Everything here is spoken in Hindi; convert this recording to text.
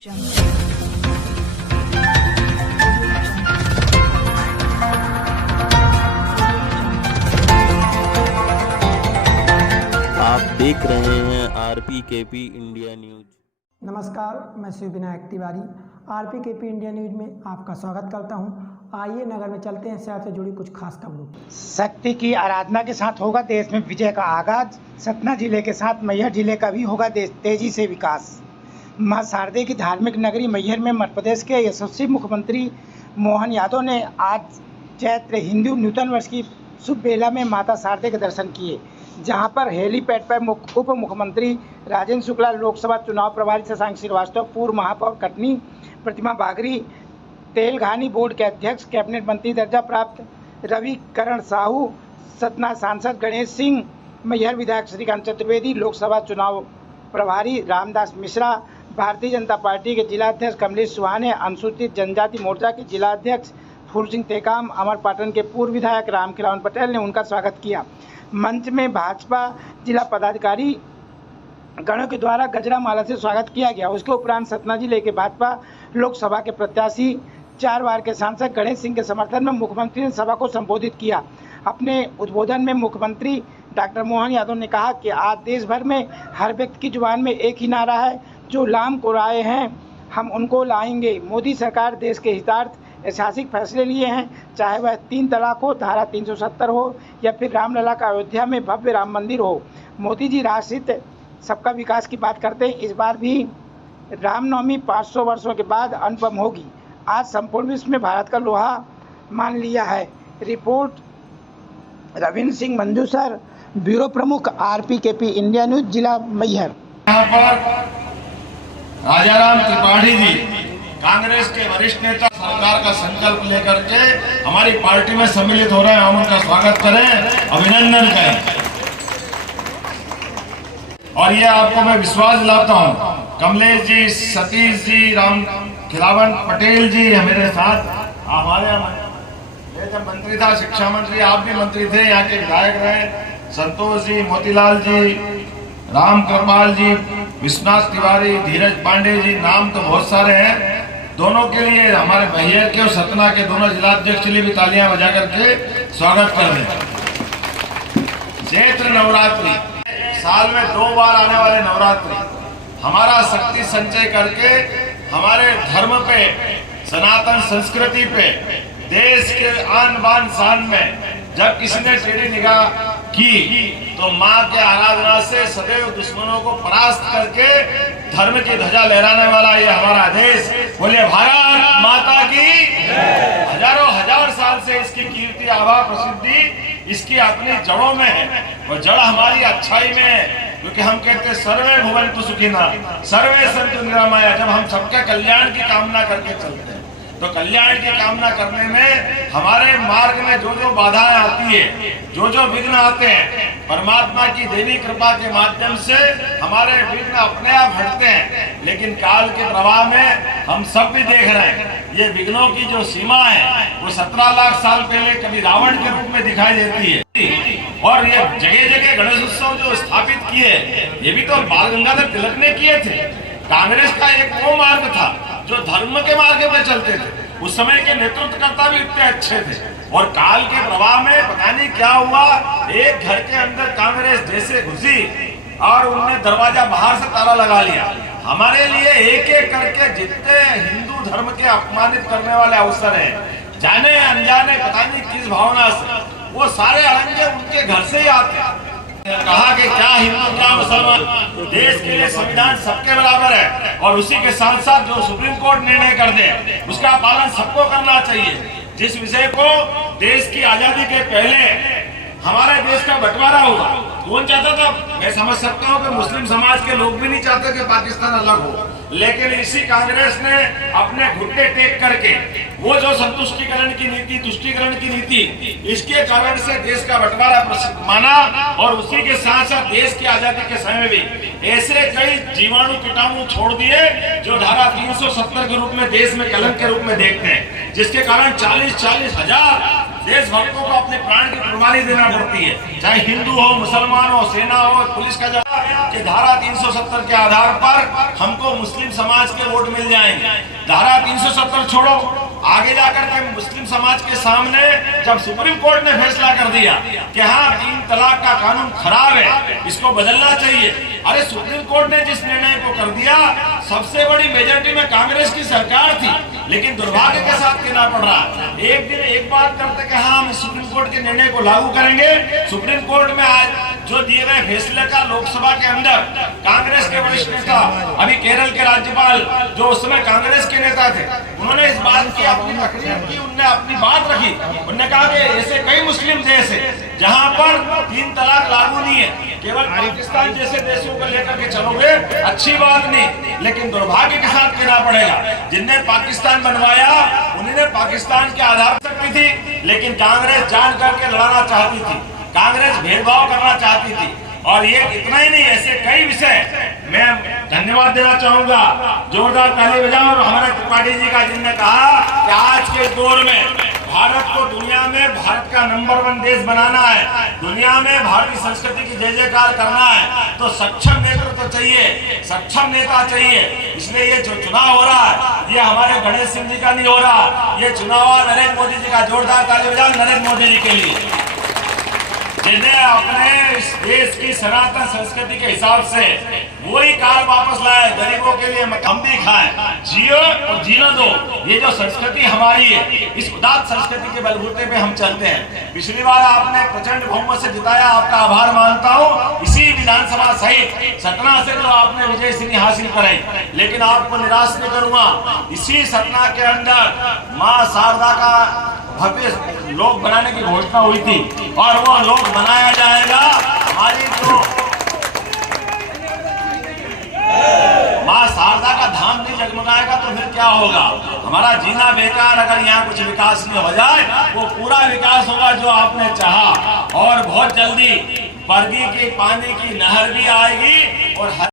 आप देख रहे हैं RPKP इंडिया न्यूज। नमस्कार, मैं Shiv Vinayak Tiwari RPKP India News में आपका स्वागत करता हूं। आइए नगर में चलते हैं शहर से जुड़ी कुछ खास खबरों। शक्ति की आराधना के साथ होगा देश में विजय का आगाज। सतना जिले के साथ मैहर जिले का भी होगा तेजी से विकास। मां शारदे की धार्मिक नगरी मैहर में मध्य प्रदेश के यशस्वी मुख्यमंत्री मोहन यादव ने आज चैत्र हिंदू नूतन वर्ष की शुभ बेला में माता शारदे के दर्शन किए, जहां पर हेलीपैड पर उप मुख्यमंत्री राजेंद्र शुक्ला, लोकसभा चुनाव प्रभारी शशांक श्रीवास्तव, पूर्व महापौर कटनी प्रतिमा बागरी, तेलघानी बोर्ड के अध्यक्ष, कैबिनेट मंत्री दर्जा प्राप्त रविकरण साहू, सतना सांसद गणेश सिंह, मैहर विधायक श्रीकांत चतुर्वेदी, लोकसभा चुनाव प्रभारी रामदास मिश्रा, भारतीय जनता पार्टी के जिलाध्यक्ष कमलेश सुहाने, अनुसूचित जनजाति मोर्चा के जिलाध्यक्ष फूल सिंह टेकाम, अमरपाटन के पूर्व विधायक रामखिलावन पटेल ने उनका स्वागत किया। मंच में भाजपा जिला पदाधिकारी गणों के द्वारा गजरा माला से स्वागत किया गया। उसके उपरांत सतना जिले के भाजपा लोकसभा के प्रत्याशी 4 बार के सांसद गणेश सिंह के समर्थन में मुख्यमंत्री ने सभा को संबोधित किया। अपने उद्बोधन में मुख्यमंत्री डॉक्टर मोहन यादव ने कहा कि आज देश भर में हर व्यक्ति की जुबान में एक ही नारा है, जो लाम को राय हैं हम उनको लाएंगे। मोदी सरकार देश के हितार्थ ऐतिहासिक फैसले लिए हैं, चाहे वह 3 तलाक हो, धारा 370 हो या फिर रामलला का अयोध्या में भव्य राम मंदिर हो। मोदी जी राष्ट्रहित सबका विकास की बात करते हैं। इस बार भी रामनवमी 500 वर्षों के बाद अनुपम होगी। आज संपूर्ण विश्व में भारत का लोहा मान लिया है। रिपोर्ट रविंद्र सिंह मंजूसर, ब्यूरो प्रमुख RPKP इंडिया न्यूज, जिला मैहर। यहाँ पर राजाराम त्रिपाठी जी कांग्रेस के वरिष्ठ नेता सरकार का संकल्प लेकर के हमारी पार्टी में सम्मिलित हो रहे हैं। हम उनका स्वागत करें, अभिनंदन करें। और ये आपको मैं विश्वास दिलाता हूँ, कमलेश जी, सतीश जी, रामखिलावन पटेल जी मेरे साथ। हमारे जब मंत्री था, शिक्षा मंत्री, आप भी मंत्री थे, यहाँ के विधायक रहे, संतोष जी, मोतीलाल जी, राम कृपाल जी, विश्वनाथ तिवारी, धीरज पांडे जी, नाम तो बहुत सारे हैं। दोनों के लिए हमारे मैहर के और सतना के दोनों जिलाध्यक्ष के लिए भी तालियां बजा करके स्वागत कर दें। चैत्र नवरात्रि साल में 2 बार आने वाले नवरात्रि हमारा शक्ति संचय करके हमारे धर्म पे, सनातन संस्कृति पे, देश के आन बान शान में जब किसी ने टेढ़ी निगाह की तो माँ के आराधना से सदैव दुश्मनों को परास्त करके धर्म की ध्वजा लहराने वाला ये हमारा देश। बोले भारत माता की। हजारों हजार साल से इसकी कीर्ति, आभा, प्रसिद्धि इसकी अपनी जड़ों में है और जड़ हमारी अच्छाई में है, क्योंकि हम कहते हैं सर्वे भुवन्तु सुखिनः सर्वे सन्तु निरामया। जब हम सबके कल्याण की कामना करके चलते हैं तो कल्याण की कामना करने में हमारे मार्ग में जो जो बाधाएं आती है, जो जो विघ्न आते हैं, परमात्मा की देवी कृपा के माध्यम से हमारे विघ्न अपने आप हटते हैं। लेकिन काल के प्रवाह में हम सब भी देख रहे हैं, ये विघ्नों की जो सीमा है वो 17 लाख साल पहले कभी रावण के रूप में दिखाई देती है। और ये जगह जगह गणेश उत्सव जो स्थापित किए, ये भी तो बाल गंगाधर तिलक ने किए थे। कांग्रेस का एक वो मार्ग था जो धर्म के मार्ग पे चलते थे। उस समय के नेतृत्वकर्ता भी इतने अच्छे थे। और काल के प्रवाह में पता नहीं क्या हुआ, एक घर के अंदर कांग्रेस जैसे घुसी और उन्होंने दरवाजा बाहर से ताला लगा लिया। हमारे लिए एक एक करके जितने हिंदू धर्म के अपमानित करने वाले अवसर हैं, जाने अनजाने पता नहीं किस भावना से, वो सारे अड़ंगे उनके घर से ही आते हैं। कहा कि क्या हिंदू क्या मुसलमान, देश के लिए संविधान सबके बराबर है और उसी के साथ साथ जो सुप्रीम कोर्ट निर्णय कर दे उसका पालन सबको करना चाहिए। जिस विषय को देश की आजादी के पहले हमारे देश का बंटवारा हुआ, कौन चाहता था? मैं समझ सकता हूँ कि मुस्लिम समाज के लोग भी नहीं चाहते कि पाकिस्तान अलग हो, लेकिन इसी कांग्रेस ने अपने घुटने टेक करके वो जो संतुष्टिकरण की नीति, तुष्टिकरण की नीति, इसके कारण से देश का बंटवारा माना। और उसी के साथ साथ देश की आजादी के समय भी ऐसे कई जीवाणु कीटाणु छोड़ दिए जो धारा 370 के रूप में देश में कलंक के रूप में देखते हैं, जिसके कारण 40-40 हजार देशभक्तों को अपने प्राण की कुर्बानी देना पड़ती है, चाहे हिंदू हो, मुसलमान हो, सेना हो, पुलिस का जवान। कि धारा 370 के आधार पर हमको मुस्लिम समाज के वोट मिल जाएंगे। धारा 370 छोड़ो, आगे जाकर के मुस्लिम समाज के सामने जब सुप्रीम कोर्ट ने फैसला कर दिया कि हाँ 3 तलाक का कानून खराब है, इसको बदलना चाहिए। अरे सुप्रीम कोर्ट ने जिस निर्णय को कर दिया, सबसे बड़ी मेजोरिटी में कांग्रेस की सरकार थी, लेकिन दुर्भाग्य के साथ कहना पड़ रहा है। एक दिन एक बात करते कि हाँ हम सुप्रीम कोर्ट के निर्णय को लागू करेंगे। सुप्रीम कोर्ट में आज जो दिए गए फैसले का लोकसभा के अंदर कांग्रेस के वरिष्ठ नेता, अभी केरल के राज्यपाल जो उस समय कांग्रेस के नेता थे, उन्होंने इस बात की अपनी तकरीर की, उन्होंने अपनी बात रखी। उन्होंने कहा कि ऐसे कई मुस्लिम देश है जहां पर 3 तलाक लागू नहीं है, केवल पाकिस्तान जैसे देशों को लेकर के चलोगे अच्छी बात नहीं, लेकिन दुर्भाग्य के साथ कहना पड़ेगा जिनने पाकिस्तान बनवाया उन्हीं ने पाकिस्तान के आधार पर सकती थी, लेकिन कांग्रेस जान करके लड़ाना चाहती थी, कांग्रेस भेदभाव करना चाहती थी। और ये इतना ही नहीं, ऐसे कई विषय मैं धन्यवाद देना चाहूंगा, जोरदार ताली बजाओ और हमारे त्रिपाठी जी का, जिनने कहा कि आज के दौर में भारत को दुनिया में भारत का नंबर 1 देश बनाना है, दुनिया में भारतीय संस्कृति की जय जयकार करना है, तो सक्षम नेतृत्व चाहिए, सक्षम नेता चाहिए। इसलिए ये जो चुनाव हो रहा है, ये हमारे गणेश सिंह जी का नहीं हो रहा, ये चुनाव नरेंद्र मोदी जी का। जोरदार ताली बजाओ नरेंद्र मोदी जी के लिए, जिन्हें अपने इस देश की सनातन संस्कृति के हिसाब से वही काल वापस लाए, गरीबों के लिए हम भी खाएं, जियो और जीना दो। ये जो संस्कृति हमारी है, इस उदात्त संस्कृति के बलबूते पे हम चलते हैं। पिछली बार आपने प्रचंड बहुमत से जिताया, आपका आभार मानता हूँ। इसी विधानसभा सहित सतना से जो आपने विजय श्री हासिल कराई, लेकिन आपको निराश नहीं करूंगा। इसी सतना के अंदर माँ शारदा का भव्य लोक बनाने की घोषणा हुई थी और वो लोक बनाया जाएगा। हमारी जो माँ शारदा का धाम नहीं जगमगाएगा तो फिर क्या होगा? हमारा जीना बेकार अगर यहाँ कुछ विकास नहीं हो जाए, वो पूरा विकास होगा जो आपने चाहा। और बहुत जल्दी बरगी की पानी की नहर भी आएगी और